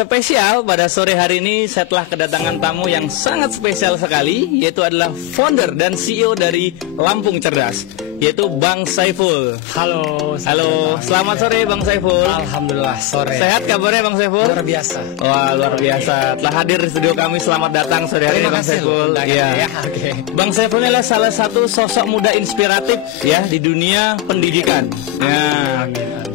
spesial pada sore hari ini saya telah kedatangan tamu yang sangat spesial sekali, yaitu adalah founder dan CEO dari Lampung Cerdas, yaitu Bang Saiful. Halo. Selamat sore Bang Saiful. Alhamdulillah sore. Sehat kabarnya Bang Saiful? Luar biasa. Wah, luar biasa. Telah hadir di studio kami. Selamat datang sore hari ini Bang Saiful. Iya. Oke. Bang Saiful adalah salah satu sosok muda inspiratif ya di dunia pendidikan. Ya.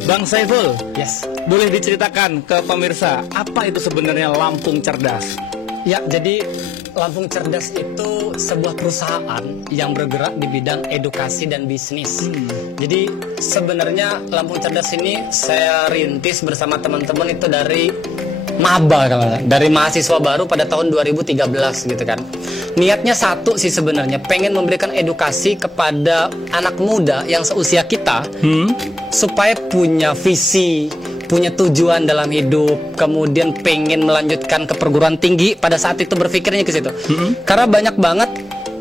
Bang Saiful, Yes. boleh diceritakan ke pemirsa apa itu sebenarnya Lampung Cerdas? Ya, jadi Lampung Cerdas itu sebuah perusahaan yang bergerak di bidang edukasi dan bisnis. Jadi sebenarnya Lampung Cerdas ini saya rintis bersama teman-teman itu dari maba, dari mahasiswa baru pada tahun 2013 gitu kan. Niatnya satu sih sebenarnya, pengen memberikan edukasi kepada anak muda yang seusia kita supaya punya visi, punya tujuan dalam hidup, kemudian pengen melanjutkan ke perguruan tinggi. Pada saat itu berpikirnya ke situ. Karena banyak banget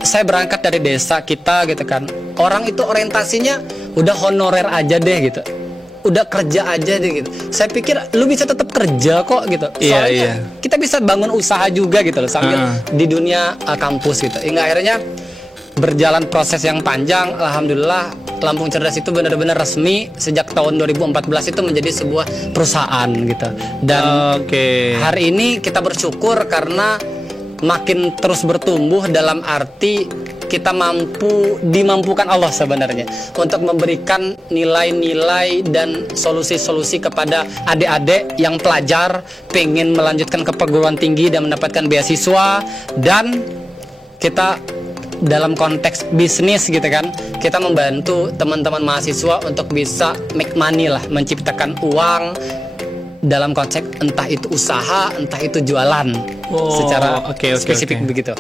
saya berangkat dari desa kita gitu kan. Orang itu orientasinya udah honorer aja deh gitu. Udah kerja aja deh gitu. Saya pikir lu bisa tetap kerja kok gitu. Soalnya kita bisa bangun usaha juga gitu loh sambil di dunia kampus gitu. Hingga akhirnya berjalan proses yang panjang. Alhamdulillah Lampung Cerdas itu benar-benar resmi sejak tahun 2014 itu menjadi sebuah perusahaan gitu. Dan hari ini kita bersyukur karena makin terus bertumbuh dalam arti kita dimampukan Allah sebenarnya untuk memberikan nilai-nilai dan solusi-solusi kepada adik-adik yang pelajar pengen melanjutkan ke perguruan tinggi dan mendapatkan beasiswa. Dan kita dalam konteks bisnis gitu kan, kita membantu teman-teman mahasiswa untuk bisa make money lah, menciptakan uang dalam konteks entah itu usaha, entah itu jualan secara spesifik begitu.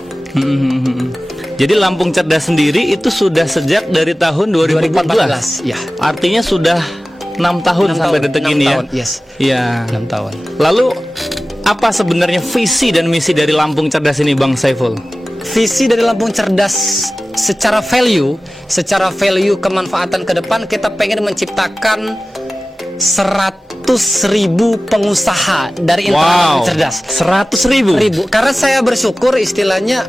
Jadi Lampung Cerdas sendiri itu sudah sejak dari tahun 2014. Ya. Artinya sudah 6 tahun sampai detik ini ya. Yes. Iya. 6 tahun. Lalu apa sebenarnya visi dan misi dari Lampung Cerdas ini Bang Saiful? Visi dari Lampung Cerdas secara value kemanfaatan ke depan, kita pengen menciptakan 100.000 pengusaha dari internal Lampung Cerdas. 100.000. Karena saya bersyukur istilahnya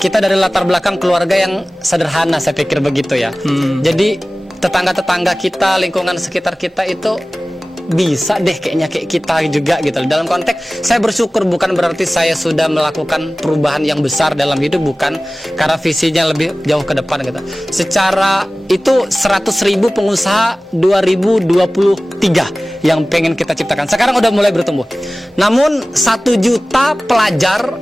kita dari latar belakang keluarga yang sederhana, saya pikir begitu ya. Jadi tetangga-tetangga kita, lingkungan sekitar kita itu bisa deh kayaknya kayak kita juga gitu. Dalam konteks saya bersyukur bukan berarti saya sudah melakukan perubahan yang besar dalam hidup, bukan, karena visinya lebih jauh ke depan gitu. Secara itu 100.000 pengusaha 2023 yang pengen kita ciptakan. Sekarang udah mulai bertumbuh. Namun 1 juta pelajar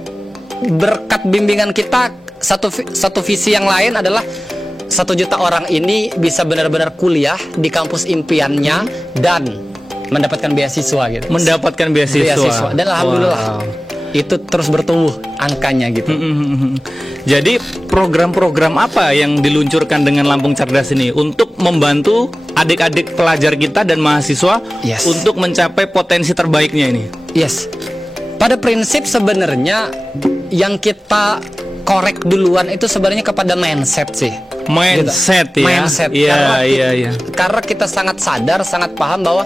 berkat bimbingan kita, satu visi yang lain adalah 1 juta orang ini bisa benar-benar kuliah di kampus impiannya dan mendapatkan beasiswa gitu. Mendapatkan beasiswa. Dan alhamdulillah itu terus bertumbuh angkanya gitu. Jadi program-program apa yang diluncurkan dengan Lampung Cerdas ini untuk membantu adik-adik pelajar kita dan mahasiswa untuk mencapai potensi terbaiknya ini? Yes. Pada prinsip sebenarnya yang kita korek duluan itu sebenarnya kepada mindset sih. Mindset gitu. Mindset. Karena kita sangat sadar, sangat paham bahwa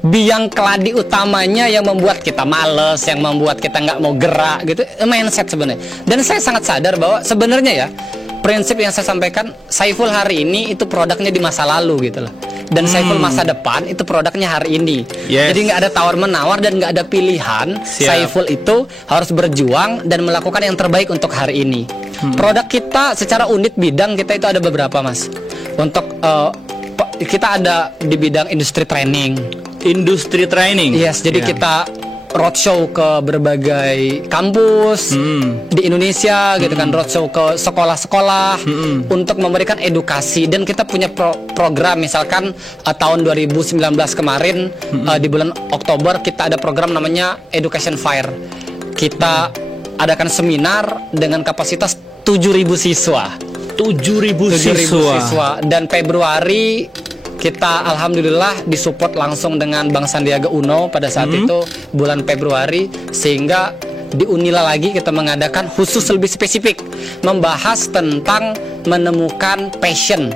biang keladi utamanya yang membuat kita males, yang membuat kita nggak mau gerak gitu, mindset sebenarnya. Dan saya sangat sadar bahwa sebenarnya ya prinsip yang saya sampaikan, Saiful hari ini itu produknya di masa lalu gitu loh. Dan Saiful masa depan itu produknya hari ini. Jadi nggak ada tawar-menawar dan nggak ada pilihan. Saiful itu harus berjuang dan melakukan yang terbaik untuk hari ini. Produk kita secara unit bidang kita itu ada beberapa, Mas. Untuk kita ada di bidang industri training. Yes, jadi kita roadshow ke berbagai kampus di Indonesia gitu kan, roadshow ke sekolah-sekolah untuk memberikan edukasi. Dan kita punya program, misalkan tahun 2019 kemarin di bulan Oktober kita ada program namanya Education Fair. Kita adakan seminar dengan kapasitas 7.000 siswa. 7.000 siswa. Dan Februari kita alhamdulillah disupport langsung dengan Bang Sandiaga Uno pada saat itu bulan Februari, sehingga di Unila lagi kita mengadakan khusus lebih spesifik membahas tentang menemukan passion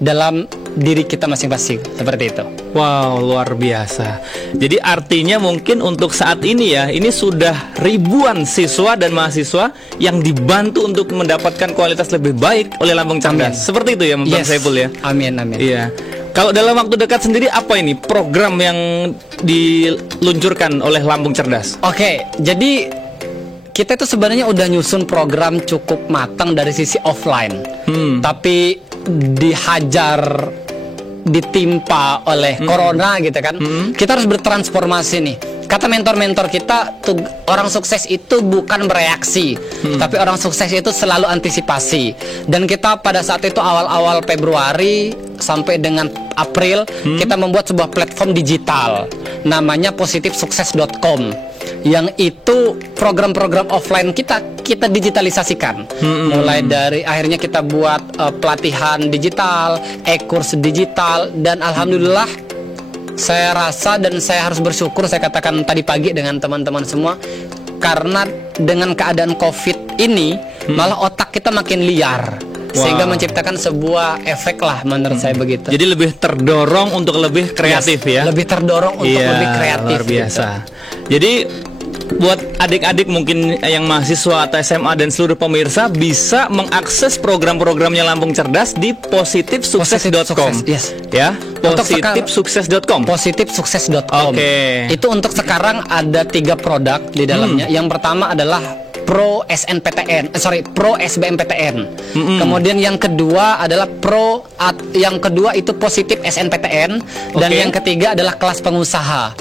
dalam diri kita masing-masing, seperti itu. Wow, luar biasa. Jadi artinya mungkin untuk saat ini ya, ini sudah ribuan siswa dan mahasiswa yang dibantu untuk mendapatkan kualitas lebih baik oleh Lampung Cerdas. Amin. Seperti itu ya, Bang Saiful ya. Amin, amin. Iya. Kalau dalam waktu dekat sendiri apa ini program yang diluncurkan oleh Lampung Cerdas? Oke, jadi kita itu sebenarnya udah nyusun program cukup matang dari sisi offline. Tapi dihajar, ditimpa oleh corona gitu kan. Kita harus bertransformasi nih. Kata mentor-mentor kita, orang sukses itu bukan bereaksi, tapi orang sukses itu selalu antisipasi. Dan kita pada saat itu awal-awal Februari sampai dengan April, kita membuat sebuah platform digital namanya positifsukses.com, yang itu program-program offline kita digitalisasikan. Mulai dari akhirnya kita buat pelatihan digital, e-course digital, dan alhamdulillah saya rasa dan saya harus bersyukur, saya katakan tadi pagi dengan teman-teman semua, karena dengan keadaan COVID ini malah otak kita makin liar. Sehingga menciptakan sebuah efek lah menurut saya begitu. Jadi lebih terdorong untuk lebih kreatif ya. Lebih terdorong untuk lebih kreatif. Luar biasa. Gitu. Jadi buat adik-adik mungkin yang mahasiswa atau SMA dan seluruh pemirsa bisa mengakses program-programnya Lampung Cerdas di positifsukses.com. Yes. Ya, positifsukses.com. Positifsukses.com. Itu untuk sekarang ada 3 produk di dalamnya. Yang pertama adalah Pro SBMPTN. Kemudian yang kedua adalah yang kedua itu Positif SNPTN, dan yang ketiga adalah kelas pengusaha.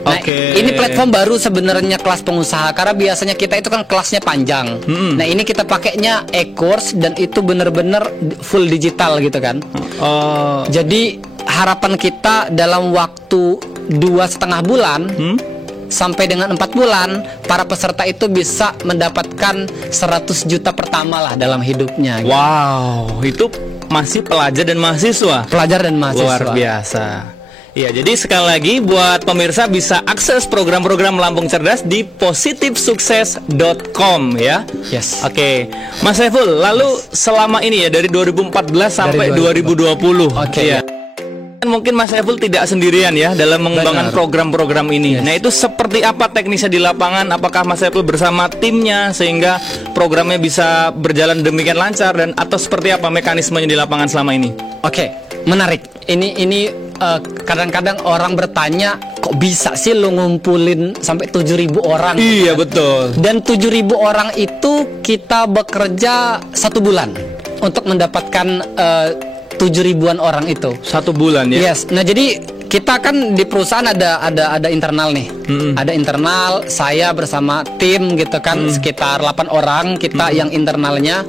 Nah, ini platform baru sebenarnya kelas pengusaha, karena biasanya kita itu kan kelasnya panjang. Nah, ini kita pakainya e-course dan itu bener-bener full digital gitu kan. Jadi harapan kita dalam waktu 2,5 bulan sampai dengan 4 bulan, para peserta itu bisa mendapatkan 100 juta pertama lah dalam hidupnya gitu. Wow, itu masih pelajar dan mahasiswa. Pelajar dan mahasiswa. Luar biasa. Ya, jadi sekali lagi buat pemirsa bisa akses program-program Lampung Cerdas di positifsukses.com ya. Yes. Oke. Mas Saiful, lalu selama ini ya dari 2014 sampai 2020. Ya. Mungkin Mas Saiful tidak sendirian ya dalam mengembangkan program-program ini. Nah, itu seperti apa teknisnya di lapangan? Apakah Mas Saiful bersama timnya sehingga programnya bisa berjalan demikian lancar, dan atau seperti apa mekanismenya di lapangan selama ini? Oke, menarik. Ini kadang-kadang orang bertanya, kok bisa sih lo ngumpulin sampai 7.000 orang? Iya, betul. Dan 7.000 orang itu kita bekerja 1 bulan untuk mendapatkan 7.000-an orang itu. 1 bulan ya? Yes. Nah, jadi kita kan di perusahaan ada internal nih. Ada internal, saya bersama tim gitu kan, sekitar 8 orang kita yang internalnya.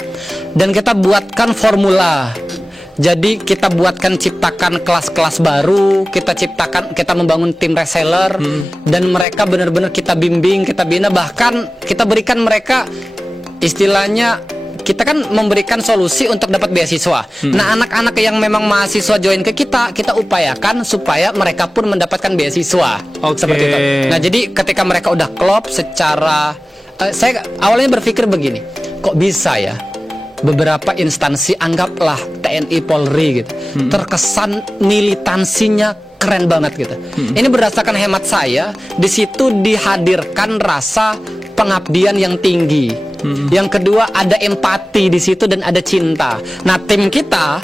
Dan kita buatkan formula. Jadi kita ciptakan kelas-kelas baru, kita membangun tim reseller, dan mereka benar-benar kita bimbing, kita bina, bahkan kita berikan mereka istilahnya, kita kan memberikan solusi untuk dapat beasiswa. Nah, anak-anak yang memang mahasiswa join ke kita upayakan supaya mereka pun mendapatkan beasiswa. Seperti itu. Nah, jadi ketika mereka udah klop secara saya awalnya berpikir begini, kok bisa ya beberapa instansi, anggaplah TNI Polri gitu, terkesan militansinya keren banget gitu. Ini berdasarkan hemat saya, di situ dihadirkan rasa pengabdian yang tinggi. Yang kedua, ada empati di situ dan ada cinta. Nah, tim kita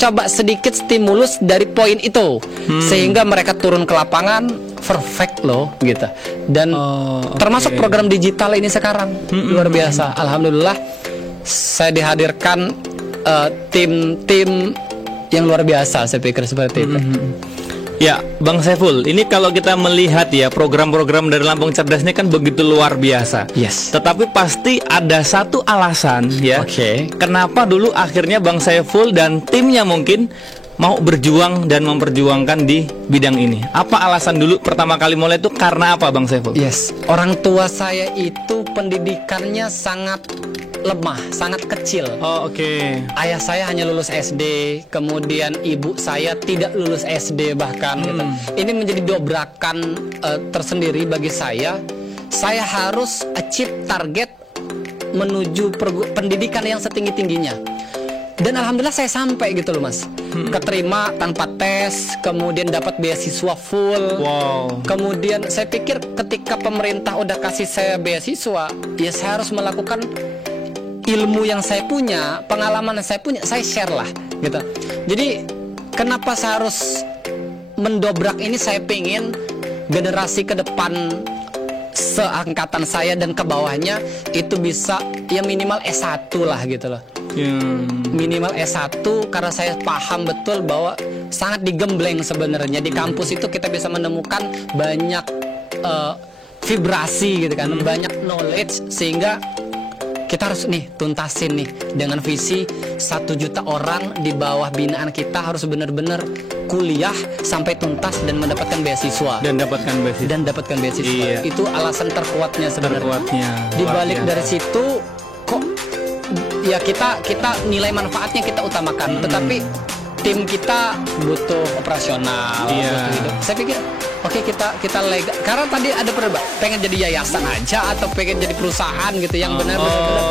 coba sedikit stimulus dari poin itu, sehingga mereka turun ke lapangan perfect loh gitu. Dan termasuk program digital ini sekarang luar biasa. Alhamdulillah saya dihadirkan tim-tim yang luar biasa, saya pikir seperti itu. Ya, Bang Saiful, ini kalau kita melihat ya program-program dari Lampung Cerdas ini kan begitu luar biasa. Yes. Tetapi pasti ada satu alasan ya. Kenapa dulu akhirnya Bang Saiful dan timnya mungkin mau berjuang dan memperjuangkan di bidang ini. Apa alasan dulu pertama kali mulai itu karena apa, Bang Saiful? Yes, orang tua saya itu pendidikannya sangat lemah, sangat kecil. Ayah saya hanya lulus SD, kemudian ibu saya tidak lulus SD bahkan gitu. Ini menjadi dobrakan tersendiri bagi saya. Saya harus achieve target menuju pendidikan yang setinggi-tingginya. Dan alhamdulillah saya sampai gitu loh Mas. Keterima tanpa tes, kemudian dapat beasiswa full. Wow. Kemudian saya pikir ketika pemerintah udah kasih saya beasiswa, ya saya harus melakukan ilmu yang saya punya, pengalaman yang saya punya, saya share lah gitu. Jadi kenapa saya harus mendobrak ini? Saya pengen generasi ke depan seangkatan saya dan ke bawahnya itu bisa ya minimal S1 lah gitu loh. Minimal S1, karena saya paham betul bahwa sangat digembleng sebenarnya di kampus itu kita bisa menemukan banyak vibrasi gitu kan, banyak knowledge, sehingga kita harus nih tuntasin nih dengan visi 1 juta orang di bawah binaan kita harus benar-benar kuliah sampai tuntas dan mendapatkan beasiswa. Dan dapatkan beasiswa. Iya. Itu alasan terkuatnya sebenarnya. Di balik dari situ kok ya kita Hmm. nilai manfaatnya kita utamakan, tetapi tim kita butuh operasional, butuh hidup. Saya pikir oke, kita legal. Karena tadi ada perdebatan pengen jadi yayasan aja atau pengen jadi perusahaan gitu yang benar-benar.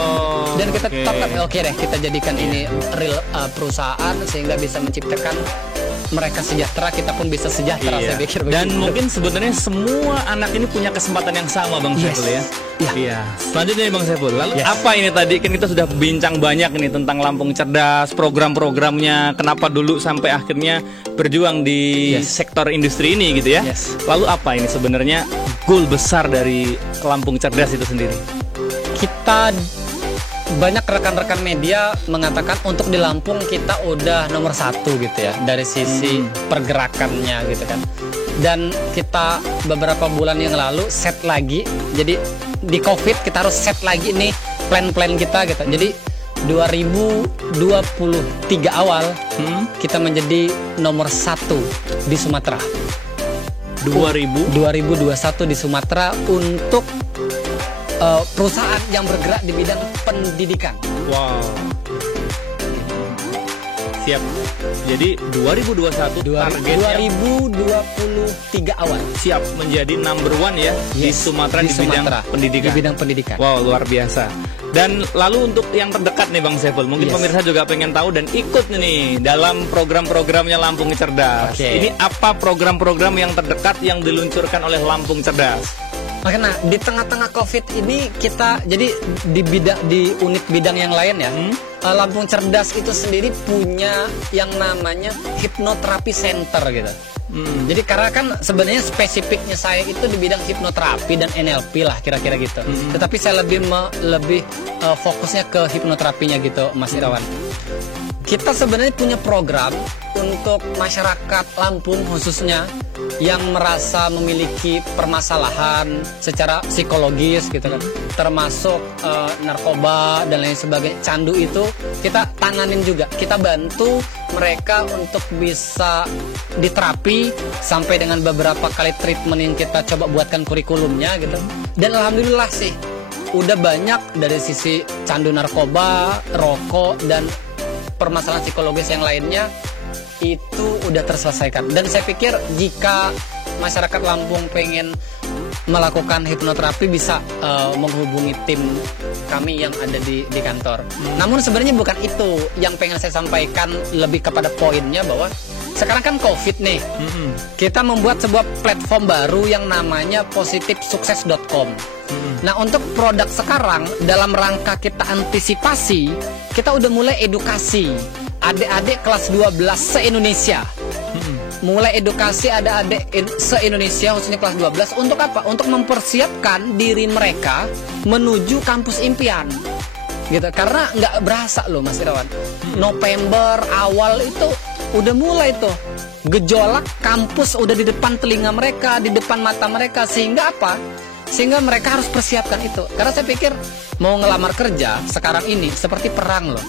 Dan kita tetapkan oke deh, kita jadikan ini real perusahaan sehingga bisa menciptakan mereka sejahtera, kita pun bisa sejahtera. Saya pikir begitu. Dan mungkin sebenarnya semua anak ini punya kesempatan yang sama, Bang Saiful ya. Iya. Selanjutnya nih Bang Saiful, lalu apa ini tadi kan kita sudah bincang banyak nih tentang Lampung Cerdas, program-programnya, kenapa dulu sampai akhirnya berjuang di sektor industri ini gitu ya. Lalu apa ini sebenarnya goal besar dari Lampung Cerdas itu sendiri? Kita banyak rekan-rekan media mengatakan untuk di Lampung kita udah nomor 1 gitu ya dari sisi pergerakannya gitu kan. Dan kita beberapa bulan yang lalu set lagi, jadi di COVID kita harus set lagi nih plan-plan kita gitu. Jadi 2023 awal kita menjadi nomor 1 di Sumatera. 2021 di Sumatera untuk perusahaan yang bergerak di bidang pendidikan. Wow. Siap. Jadi 2021 targetnya 2023 awal siap menjadi number 1 ya di Sumatera di bidang pendidikan. Di bidang pendidikan. Wow, luar biasa. Dan lalu untuk yang terdekat nih Bang Saiful, mungkin pemirsa juga pengen tahu dan ikut nih dalam program-programnya Lampung Cerdas. Ini apa program-program yang terdekat yang diluncurkan oleh Lampung Cerdas? Makanya di tengah-tengah COVID ini kita jadi di unit bidang yang lain ya. Lampung Cerdas itu sendiri punya yang namanya hipnoterapi center gitu. Jadi karena kan sebenarnya spesifiknya saya itu di bidang hipnoterapi dan NLP lah kira-kira gitu. Tetapi saya lebih fokusnya ke hipnoterapinya gitu, Mas Irawan. Kita sebenarnya punya program untuk masyarakat Lampung khususnya yang merasa memiliki permasalahan secara psikologis gitu kan, termasuk narkoba dan lain sebagainya, candu itu kita tanganin juga. Kita bantu mereka untuk bisa diterapi sampai dengan beberapa kali treatment yang kita coba buatkan kurikulumnya gitu. Dan alhamdulillah sih udah banyak dari sisi candu narkoba, rokok dan permasalahan psikologis yang lainnya itu udah terselesaikan. Dan saya pikir jika masyarakat Lampung pengen melakukan hipnoterapi bisa menghubungi tim kami yang ada di kantor. Namun sebenarnya bukan itu yang pengen saya sampaikan, lebih kepada poinnya bahwa sekarang kan COVID nih. Kita membuat sebuah platform baru yang namanya positifsukses.com. Nah, untuk produk sekarang dalam rangka kita antisipasi, kita udah mulai edukasi adik-adik kelas 12 se-Indonesia. Mulai edukasi adik-adik se-Indonesia khususnya kelas 12 untuk apa? Untuk mempersiapkan diri mereka menuju kampus impian. Gitu. Karena nggak berasa loh Mas Irawan. November awal itu udah mulai tuh gejolak kampus udah di depan telinga mereka, di depan mata mereka, sehingga apa? Sehingga mereka harus persiapkan itu. Karena saya pikir mau ngelamar kerja sekarang ini seperti perang loh.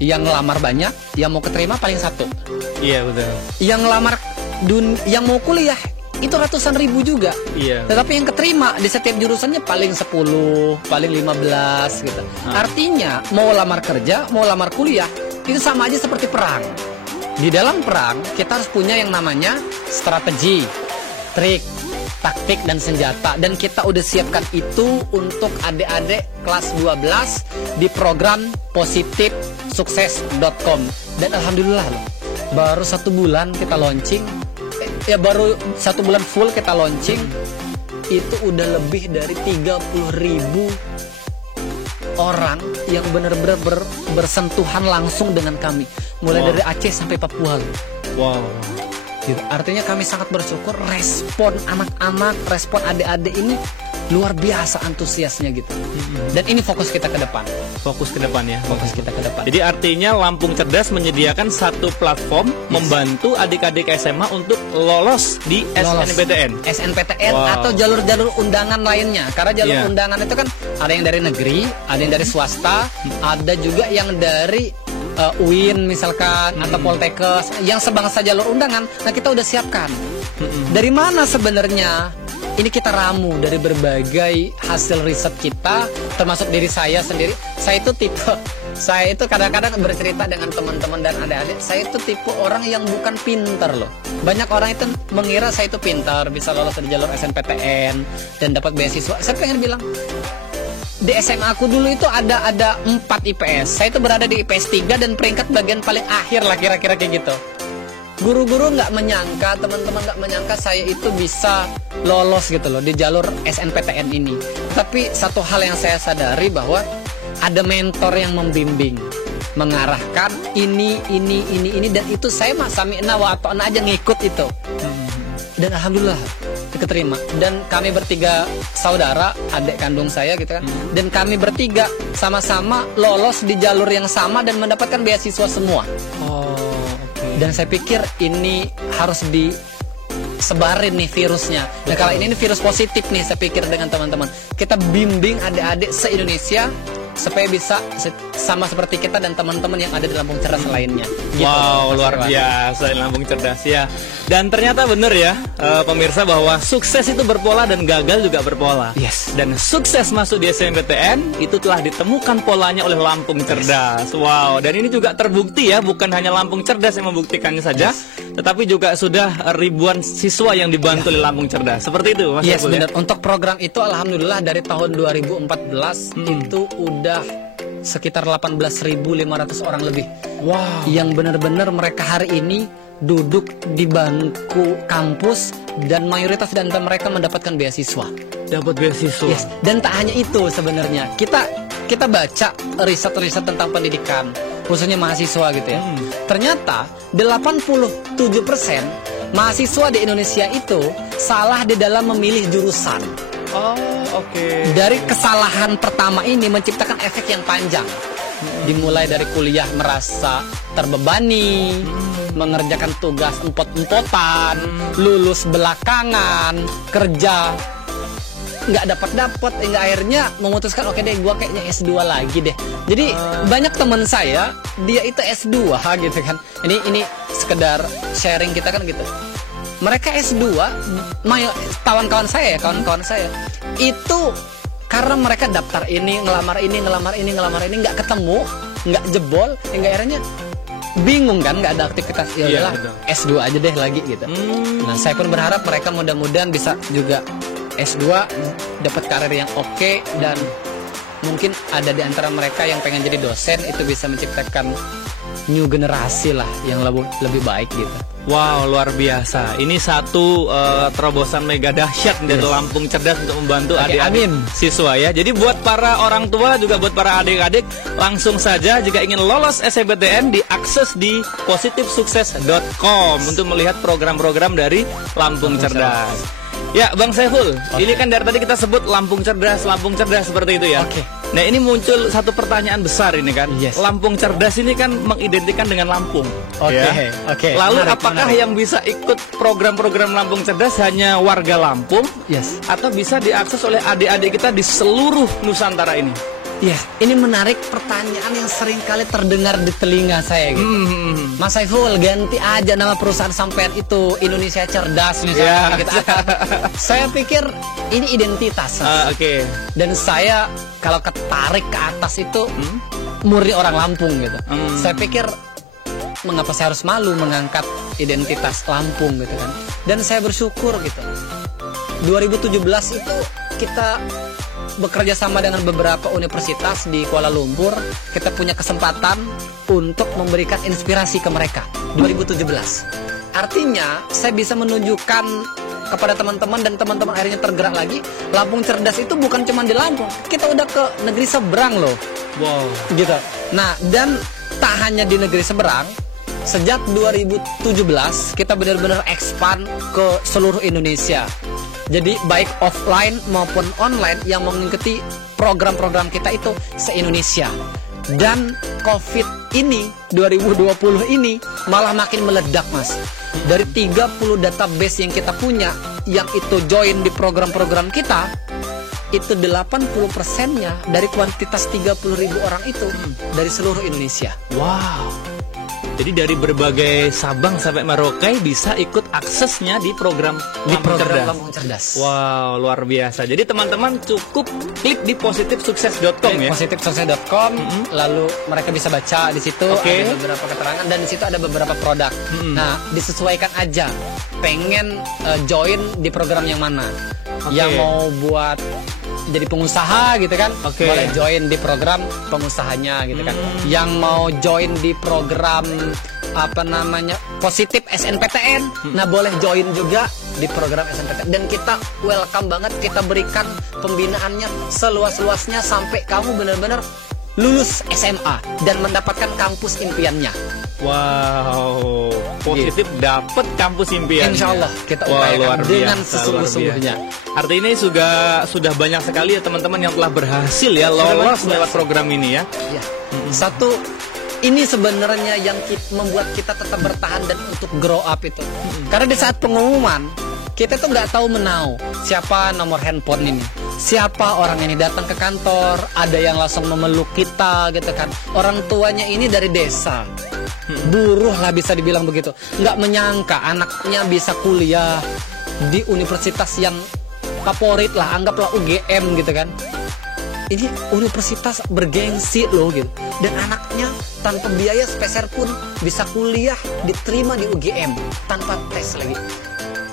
Yang ngelamar banyak, yang mau keterima paling 1. Iya betul. Yang ngelamar yang mau kuliah itu ratusan ribu juga. Iya. Tetapi yang keterima di setiap jurusannya paling 10, paling 15 gitu. Artinya mau lamar kerja, mau lamar kuliah itu sama aja seperti perang. Di dalam perang kita harus punya yang namanya strategi, trik, taktik dan senjata, dan kita udah siapkan itu untuk adik-adik kelas 12 di program Positif sukses.com. Dan alhamdulillah loh, baru 1 bulan kita launching, baru 1 bulan full kita launching, itu udah lebih dari 30.000 orang yang benar-benar bersentuhan langsung dengan kami, mulai dari Aceh sampai Papua loh. Wow. Gitu. Artinya kami sangat bersyukur, respon anak-anak, respon adik-adik ini luar biasa antusiasnya gitu. Dan ini fokus kita ke depan. Fokus ke depan ya. Fokus kita ke depan. Jadi artinya Lampung Cerdas menyediakan satu platform membantu adik-adik SMA untuk lolos di SNPTN. SNPTN atau jalur-jalur undangan lainnya. Karena jalur undangan itu kan ada yang dari negeri, ada yang dari swasta, ada juga yang dari UIN misalkan atau Poltekkes yang sebangsa jalur undangan. Nah, kita udah siapkan. Dari mana sebenarnya? Ini kita ramu dari berbagai hasil riset kita, termasuk diri saya sendiri. Saya itu kadang-kadang bercerita dengan teman-teman dan adik-adik, saya itu tipe orang yang bukan pintar loh. Banyak orang itu mengira saya itu pintar, bisa lolos di jalur SNPTN dan dapat beasiswa. Saya pengen bilang, di SMA aku dulu itu ada 4 IPS. Saya itu berada di IPS 3 dan peringkat bagian paling akhir lah, kira-kira kayak gitu. Guru-guru nggak menyangka, teman-teman nggak menyangka saya itu bisa lolos gitu loh di jalur SNPTN ini. Tapi satu hal yang saya sadari bahwa ada mentor yang membimbing, mengarahkan ini, dan itu saya sami'na wa ata'na aja ngikut itu. Dan alhamdulillah keterima. Dan kami bertiga saudara, adik kandung saya gitu kan. Dan kami bertiga sama-sama lolos di jalur yang sama dan mendapatkan beasiswa semua. Dan saya pikir ini harus disebarin nih virusnya. Nah, kalau ini virus positif nih, saya pikir dengan teman-teman kita bimbing adik-adik se-Indonesia supaya bisa sama seperti kita dan teman-teman yang ada di Lampung Cerdas lainnya. Gitu, wow, luar biasa Lampung Cerdas ya. Dan ternyata bener ya, pemirsa, bahwa sukses itu berpola dan gagal juga berpola. Yes. Dan sukses masuk di SNPTN itu telah ditemukan polanya oleh Lampung Cerdas. Wow, dan ini juga terbukti ya, bukan hanya Lampung Cerdas yang membuktikannya saja, tetapi juga sudah ribuan siswa yang dibantu oleh Lampung Cerdas. Seperti itu, Mas. Yes, benar. Untuk program itu alhamdulillah dari tahun 2014 itu udah sekitar 18.500 orang lebih. Wow. Yang benar-benar mereka hari ini duduk di bangku kampus dan mayoritas dan mereka mendapatkan beasiswa. Dapat beasiswa. Yes. Dan tak hanya itu sebenarnya. Kita baca riset-riset tentang pendidikan, khususnya mahasiswa gitu ya. Ternyata 87% mahasiswa di Indonesia itu salah di dalam memilih jurusan. Dari kesalahan pertama ini menciptakan efek yang panjang. Dimulai dari kuliah merasa terbebani, mengerjakan tugas empot-empotan, lulus belakangan, kerja nggak dapat, hingga akhirnya memutuskan oke deh, gua kayaknya S2 lagi deh. Jadi banyak teman saya dia itu S2 gitu kan. Ini sekedar sharing kita kan gitu. Mereka S2, kawan-kawan saya itu karena mereka daftar ini, ngelamar ini, nggak ketemu, nggak jebol, hingga akhirnya bingung kan, nggak ada aktivitas. Ya udahlah, S2 aja deh lagi gitu. Nah, saya pun berharap mereka mudah-mudahan bisa juga S2, dapat karir yang oke, dan mungkin ada di antara mereka yang pengen jadi dosen, itu bisa menciptakan new generasi lah yang lebih baik gitu. Wow, luar biasa. Ini satu terobosan mega dahsyat dari Lampung Cerdas untuk membantu adik-adik siswa ya. Jadi buat para orang tua juga buat para adik-adik, langsung saja jika ingin lolos SNPTN diakses di positifsukses.com untuk melihat program-program dari Lampung Cerdas. Ya, Bang Saiful, ini kan dari tadi kita sebut Lampung Cerdas seperti itu ya. Nah, ini muncul satu pertanyaan besar ini kan. Lampung Cerdas ini kan mengidentikan dengan Lampung. Lalu apakah yang bisa ikut program-program Lampung Cerdas hanya warga Lampung? Atau bisa diakses oleh adik-adik kita di seluruh Nusantara ini? Ini menarik, pertanyaan yang sering kali terdengar di telinga saya gitu. Mas Saiful, ganti aja nama perusahaan sampean itu Indonesia Cerdas misalnya gitu. Saya pikir ini identitas. Dan saya kalau ketarik ke atas itu murni orang Lampung gitu. Saya pikir mengapa saya harus malu mengangkat identitas Lampung gitu kan. Dan saya bersyukur gitu. 2017 itu kita bekerja sama dengan beberapa universitas di Kuala Lumpur, kita punya kesempatan untuk memberikan inspirasi ke mereka 2017. Artinya saya bisa menunjukkan kepada teman-teman dan teman-teman akhirnya tergerak lagi. Lampung Cerdas itu bukan cuma di Lampung, kita udah ke negeri seberang loh. Wow. Gitu. Nah, dan tak hanya di negeri seberang, sejak 2017 kita benar-benar expand ke seluruh Indonesia. Jadi baik offline maupun online yang mengikuti program-program kita itu se-Indonesia. Dan COVID ini 2020 ini malah makin meledak, Mas. Dari 30 database yang kita punya yang itu join di program-program kita, itu 80%-nya dari kuantitas 30.000 orang itu dari seluruh Indonesia. Wow. Jadi dari berbagai Sabang sampai Merauke bisa ikut aksesnya di program Lampung Cerdas. Wow, luar biasa. Jadi teman-teman cukup klik di positifsukses.com ya. Positifsukses.com, lalu mereka bisa baca di situ ada beberapa keterangan dan di situ ada beberapa produk. Nah, disesuaikan aja. Pengen join di program yang mana? Yang mau buat jadi pengusaha gitu kan, boleh join di program pengusahanya gitu kan. Yang mau join di program positif SNPTN, nah boleh join juga di program SNPTN. Dan kita welcome banget, kita berikan pembinaannya seluas-luasnya sampai kamu benar-benar lulus SMA dan mendapatkan kampus impiannya. Wow, positif dapat kampus impian. Insya Allah kita upayakan dengan sesungguh-sungguhnya. Artinya ini sudah banyak sekali ya teman-teman yang telah berhasil ya lolos lewat program ini ya. Ya. Satu, ini sebenarnya yang membuat kita tetap bertahan dan untuk grow up itu. Karena di saat pengumuman kita tuh nggak tahu menau siapa nomor handphone ini, siapa orang ini datang ke kantor, ada yang langsung memeluk kita gitu kan. Orang tuanya ini dari desa, buruh lah bisa dibilang begitu. Nggak menyangka anaknya bisa kuliah di universitas yang favorit lah, anggaplah UGM gitu kan. Ini universitas bergengsi loh gitu. Dan anaknya tanpa biaya speser pun bisa kuliah, diterima di UGM tanpa tes lagi.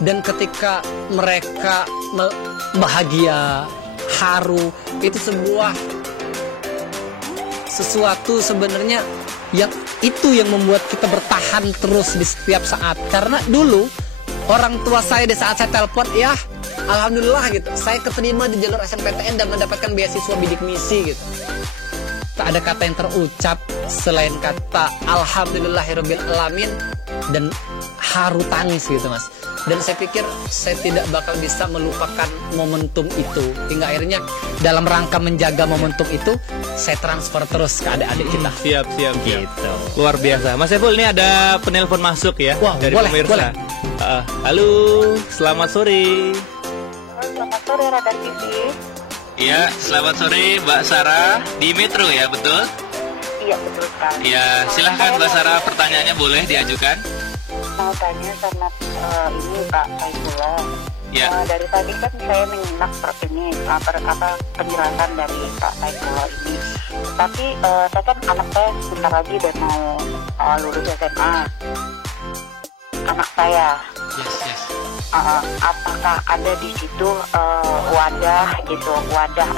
Dan ketika mereka bahagia, haru, itu sesuatu sebenarnya yang membuat kita bertahan terus di setiap saat. Karena dulu orang tua saya di saat saya telepon, ya alhamdulillah gitu, saya keterima di jalur SNPTN dan mendapatkan beasiswa bidik misi gitu. Tak ada kata yang terucap selain kata alhamdulillahirabbil alamin dan haru tangis gitu, Mas. Dan saya pikir saya tidak bakal bisa melupakan momentum itu. Hingga akhirnya dalam rangka menjaga momentum itu, saya transfer terus ke adik-adik kita. Siap gitu. Luar biasa. Mas Saiful, ini ada penelpon masuk ya. Wow, dari pemirsa. Halo, selamat sore. Selamat sore Radar TV. Iya, selamat sore Mbak Sarah di Metro ya, betul? Iya, betul sekali. Iya, silahkan Mbak Sarah, pertanyaannya boleh diajukan. Mau tanya sama ini Pak Saifullah. Ya. Dari tadi kan saya menyimak penjelasan dari Pak Saifullah ini. Tapi saya kan anak saya sebentar lagi udah mau lulus SMA. Anak saya. Yes. Apakah ada di situ wadah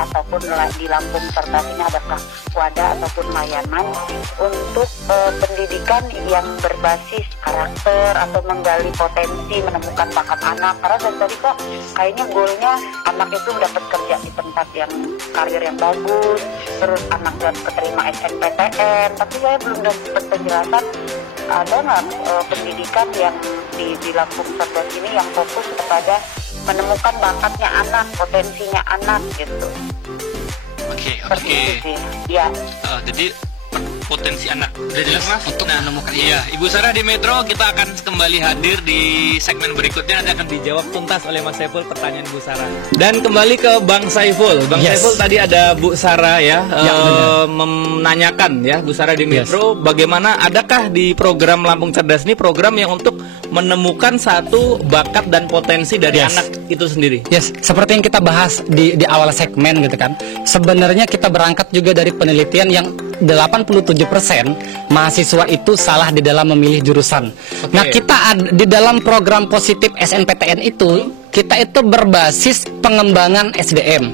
ataupun di Lampung Cerdas ini adakah wadah ataupun layanan untuk pendidikan yang berbasis karakter atau menggali potensi menemukan bakat anak? Karena dari tadi kok kayaknya goalnya anak itu dapat kerja di tempat yang karir yang bagus, terus anak dapat keterima SNPTN, tapi saya belum dapat penjelasan ada nggak pendidikan yang di Lampung Cerdas ini yang fokus kepada menemukan bakatnya anak, potensinya anak gitu. Oke. Ya. Jadi potensi anak udah jelas Mas untuk menemukan. Iya, Ibu Sarah di Metro, kita akan kembali hadir di segmen berikutnya. Nanti akan dijawab tuntas oleh Mas Saiful pertanyaan Ibu Sarah. Dan kembali ke Bang Saiful. Bang Saiful, tadi ada Bu Sarah ya, menanyakan ya Bu Sarah di Metro, bagaimana adakah di program Lampung Cerdas ini program yang untuk menemukan satu bakat dan potensi dari anak itu sendiri? Yes, seperti yang kita bahas di awal segmen gitu kan. Sebenarnya kita berangkat juga dari penelitian yang 87% mahasiswa itu salah di dalam memilih jurusan. Nah, kita di dalam program positif SNPTN itu, kita itu berbasis pengembangan SDM.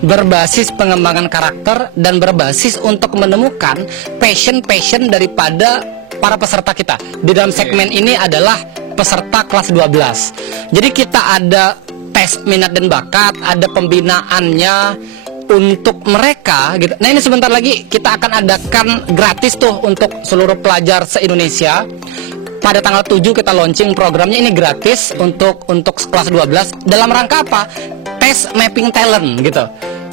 berbasis pengembangan karakter dan berbasis untuk menemukan passion daripada para peserta kita. Di dalam segmen ini adalah peserta kelas 12. Jadi kita ada tes minat dan bakat, ada pembinaannya untuk mereka gitu. Nah, ini sebentar lagi kita akan adakan gratis tuh untuk seluruh pelajar se-Indonesia. Pada tanggal 7 kita launching programnya, ini gratis untuk kelas 12 dalam rangka apa? Tes mapping talent gitu.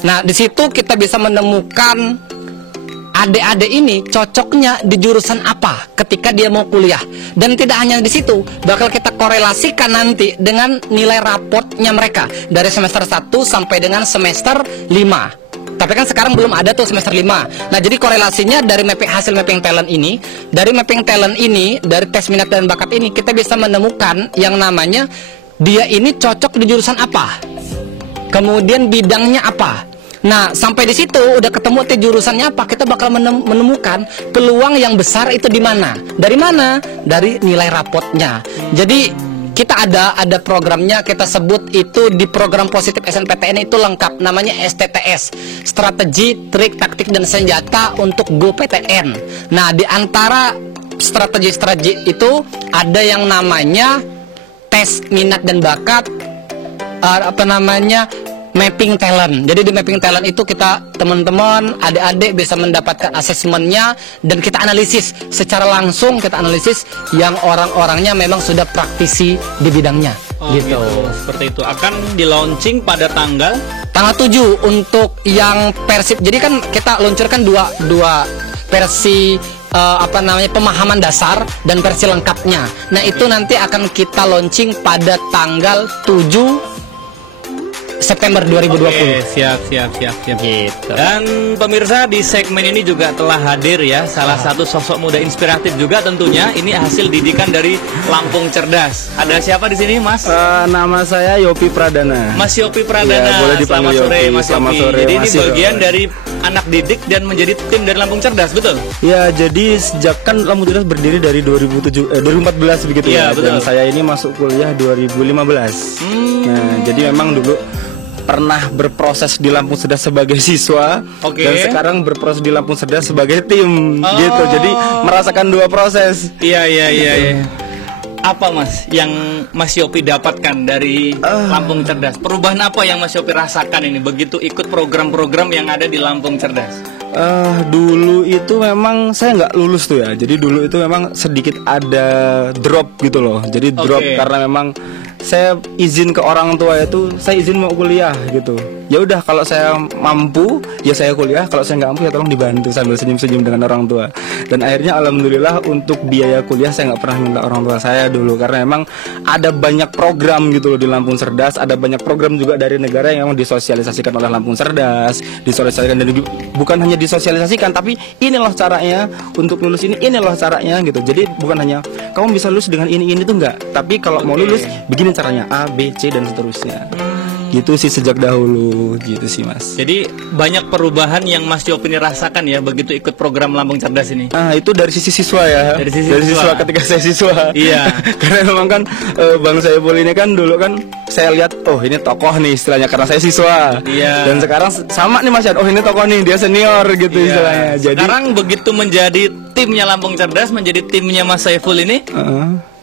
Nah, di situ kita bisa menemukan adik-adik ini cocoknya di jurusan apa ketika dia mau kuliah. Dan tidak hanya di situ, bakal kita korelasikan nanti dengan nilai raportnya mereka dari semester 1 sampai dengan semester 5. Tapi kan sekarang belum ada tuh semester 5. Nah, jadi korelasinya dari hasil mapping talent ini, dari tes minat dan bakat ini, kita bisa menemukan yang namanya dia ini cocok di jurusan apa, kemudian bidangnya apa. Nah, sampai di situ udah ketemu jurusannya apa, kita bakal menemukan peluang yang besar itu di mana. Dari mana? Dari nilai rapotnya. Jadi kita ada programnya, kita sebut itu di program positif SNPTN itu lengkap, namanya STTS, strategi, trik, taktik, dan senjata untuk Go PTN. Nah, di antara strategi itu ada yang namanya tes minat dan bakat, mapping talent. Jadi di mapping talent itu kita, teman-teman, adik-adik bisa mendapatkan asesmennya dan kita analisis secara langsung, kita analisis yang orang-orangnya memang sudah praktisi di bidangnya. Gitu. Seperti itu. Akan di launching pada tanggal 7 untuk yang persib. Jadi kan kita luncurkan dua versi pemahaman dasar dan versi lengkapnya. Nah, itu nanti akan kita launching pada tanggal 7 September 2020. Oke, siap. Gitu. Dan pemirsa, di segmen ini juga telah hadir ya salah satu sosok muda inspiratif juga tentunya. Ini hasil didikan dari Lampung Cerdas. Ada siapa di sini, Mas? Nama saya Yopi Pradana. Mas Yopi Pradana. Ya, boleh dipanggil Selamat sore, Yopi. Mas Selamat Yopi. sore, Jadi Mas ini bagian Yopi. dari anak didik dan menjadi tim dari Lampung Cerdas, betul? Ya, jadi sejak kan Lampung Cerdas berdiri dari 2014 begitu ya. Dan saya ini masuk kuliah 2015. Nah, jadi memang dulu pernah berproses di Lampung Cerdas sebagai siswa, dan sekarang berproses di Lampung Cerdas sebagai tim, gitu. Jadi merasakan dua proses. Iya. Apa, Mas, yang Mas Yopi dapatkan dari Lampung Cerdas? Perubahan apa yang Mas Yopi rasakan ini begitu ikut program-program yang ada di Lampung Cerdas? Dulu itu memang saya nggak lulus tuh ya. Jadi dulu itu memang sedikit ada drop gitu loh. Jadi drop karena memang saya izin ke orang tua itu, saya izin mau kuliah gitu. Ya udah, kalau saya mampu ya saya kuliah, kalau saya nggak mampu ya tolong dibantu, sambil senyum-senyum dengan orang tua. Dan akhirnya alhamdulillah untuk biaya kuliah saya nggak pernah minta orang tua saya dulu, karena memang ada banyak program gitu loh di Lampung Cerdas. Ada banyak program juga dari negara yang memang disosialisasikan oleh Lampung Cerdas, disosialisasikan, dan bukan hanya disosialisasikan, tapi ini loh caranya untuk lulus ini loh caranya gitu. Jadi bukan hanya kamu bisa lulus dengan ini tuh enggak, tapi kalau mau lulus begini caranya, A, B, C, dan seterusnya. Gitu sih sejak dahulu, gitu sih, Mas. Jadi banyak perubahan yang Mas Yopi ini rasakan ya begitu ikut program Lampung Cerdas ini. Itu dari sisi siswa ya. Dari siswa ketika saya siswa. Iya. Karena memang kan Bang Saiful ini kan dulu kan saya lihat, oh ini tokoh nih istilahnya karena saya siswa. Iya. Dan sekarang sama nih Mas Yan, oh ini tokoh nih, dia senior gitu istilahnya. Jadi sekarang begitu menjadi timnya Lampung Cerdas, menjadi timnya Mas Saiful ini.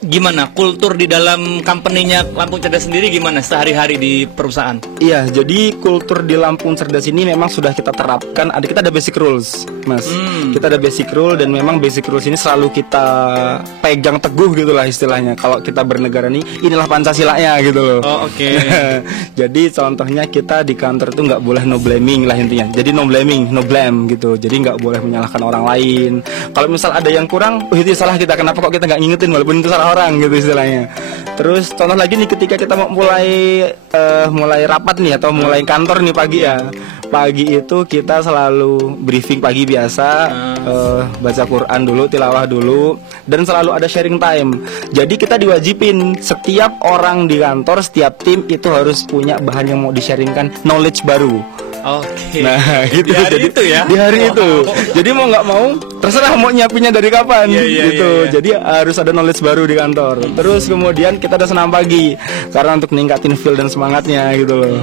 Gimana kultur di dalam company-nya Lampung Cerdas sendiri, gimana sehari-hari di perusahaan? Iya, jadi kultur di Lampung Cerdas ini memang sudah kita terapkan. Kita ada basic rules, Mas. Kita ada basic rule, dan memang basic rules ini selalu kita pegang teguh gitulah istilahnya. Kalau kita bernegara nih, inilah Pancasilanya gitu loh. Oh, oke. Jadi contohnya kita di kantor itu nggak boleh no blaming lah intinya. Jadi no blaming, no blame gitu. Jadi nggak boleh menyalahkan orang lain. Kalau misal ada yang kurang, oh itu salah kita. Kenapa kok kita nggak ngingetin walaupun itu salah orang gitu istilahnya. Terus contoh lagi nih, ketika kita mau mulai rapat nih atau mulai kantor nih pagi ya. Pagi itu kita selalu briefing pagi biasa, baca Quran dulu, tilawah dulu, dan selalu ada sharing time. Jadi kita diwajibin setiap orang di kantor, setiap tim itu harus punya bahan yang mau di-sharingkan, knowledge baru. Oke. Nah, gitu. Di hari itu ya. Di hari itu. Jadi mau nggak mau, terserah mau nyiapinnya dari kapan, gitu. Jadi harus ada knowledge baru di kantor. Terus kemudian kita ada senam pagi, karena untuk ningkatin feel dan semangatnya, gitu loh.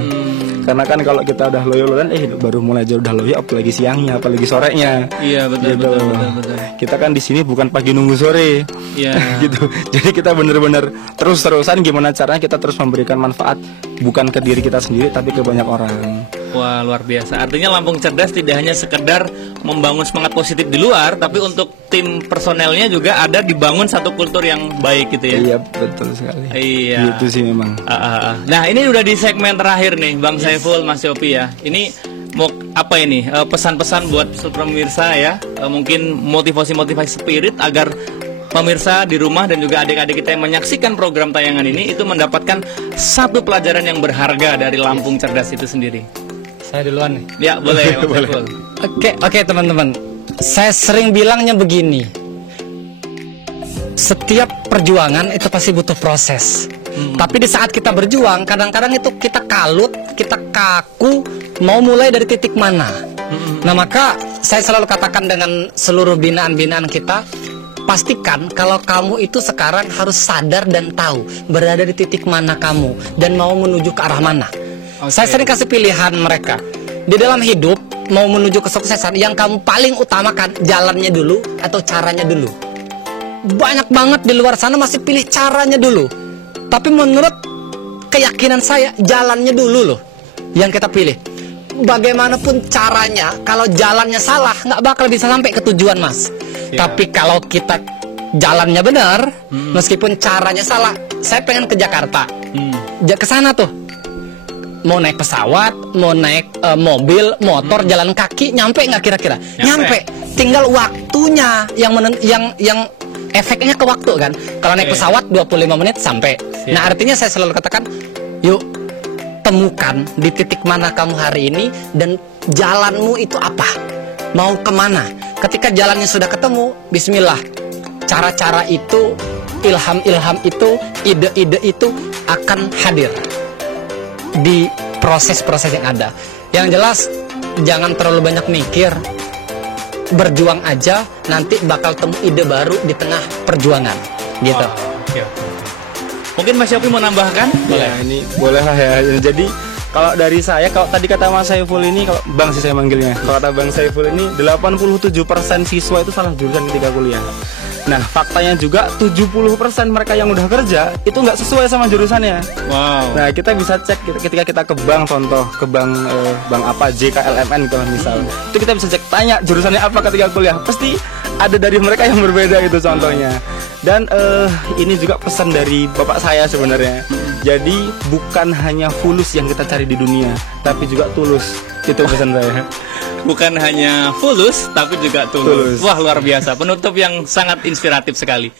Karena kan kalau kita udah loyo kan, baru mulai aja udah loyo, apalagi siangnya, apalagi sorenya. Iya betul, gitu. betul. Kita kan di sini bukan pagi nunggu sore. Iya. Gitu. Jadi kita bener-bener terus-terusan gimana caranya kita terus memberikan manfaat bukan ke diri kita sendiri tapi ke banyak orang. Wah, luar biasa. Artinya Lampung Cerdas tidak hanya sekedar membangun semangat positif di luar, tapi untuk tim personelnya juga ada dibangun satu kultur yang baik gitu ya. Iya, betul sekali. Iya. Gitu sih memang. Nah, ini udah di segmen terakhir nih, Bang Saiful, Mas Yopi ya. Ini mau apa ini? Pesan-pesan buat pemirsa ya. Mungkin motivasi-motivasi spirit agar pemirsa di rumah dan juga adik-adik kita yang menyaksikan program tayangan ini itu mendapatkan satu pelajaran yang berharga dari Lampung Cerdas itu sendiri. Saya duluan nih. Ya, boleh, Bang Saiful. Oke, teman-teman. Saya sering bilangnya begini. Setiap perjuangan itu pasti butuh proses. Tapi di saat kita berjuang, kadang-kadang itu kita kalut, kita kaku, mau mulai dari titik mana. Nah, maka saya selalu katakan dengan seluruh binaan-binaan kita, pastikan kalau kamu itu sekarang harus sadar dan tahu berada di titik mana kamu dan mau menuju ke arah mana. Saya sering kasih pilihan mereka di dalam hidup, mau menuju kesuksesan, yang kamu paling utamakan jalannya dulu atau caranya dulu. Banyak banget di luar sana masih pilih caranya dulu, tapi menurut keyakinan saya jalannya dulu loh yang kita pilih. Bagaimanapun caranya, kalau jalannya salah nggak bakal bisa sampai ke tujuan, Mas. Tapi kalau kita jalannya benar, meskipun caranya salah, saya pengen ke Jakarta, ke sana tuh. Mau naik pesawat, mau naik mobil, motor, jalan kaki, nyampe nggak kira-kira? Nyampe. Tinggal waktunya yang efeknya ke waktu kan. Kalau naik pesawat 25 menit sampai. Nah, artinya saya selalu katakan, yuk temukan di titik mana kamu hari ini dan jalanmu itu apa? Mau kemana? Ketika jalannya sudah ketemu, bismillah. Cara-cara itu, ilham-ilham itu, ide-ide itu akan hadir di proses-proses yang ada. Yang jelas jangan terlalu banyak mikir, berjuang aja, nanti bakal temu ide baru di tengah perjuangan gitu. Mungkin Mas Yopi mau nambahkan? Ya, ini boleh lah ya. Jadi kalau dari saya, kalau tadi kata Mas Saiful ini, kalau Bang sih saya manggilnya, kalau kata Bang Saiful ini 87% siswa itu salah jurusan ketika kuliah. Nah, faktanya juga 70% mereka yang udah kerja itu nggak sesuai sama jurusannya. Wow. Nah, kita bisa cek ketika kita ke bank, contoh ke bank apa JKLMN gitu misal. Itu kita bisa cek, tanya jurusannya apa ketika kuliah. Pasti ada dari mereka yang berbeda gitu contohnya. Dan ini juga pesan dari bapak saya sebenarnya. Jadi bukan hanya fulus yang kita cari di dunia, tapi juga tulus. Itu pesan saya. Bukan hanya fulus, tapi juga tulus. Wah, luar biasa. Penutup yang sangat inspiratif sekali.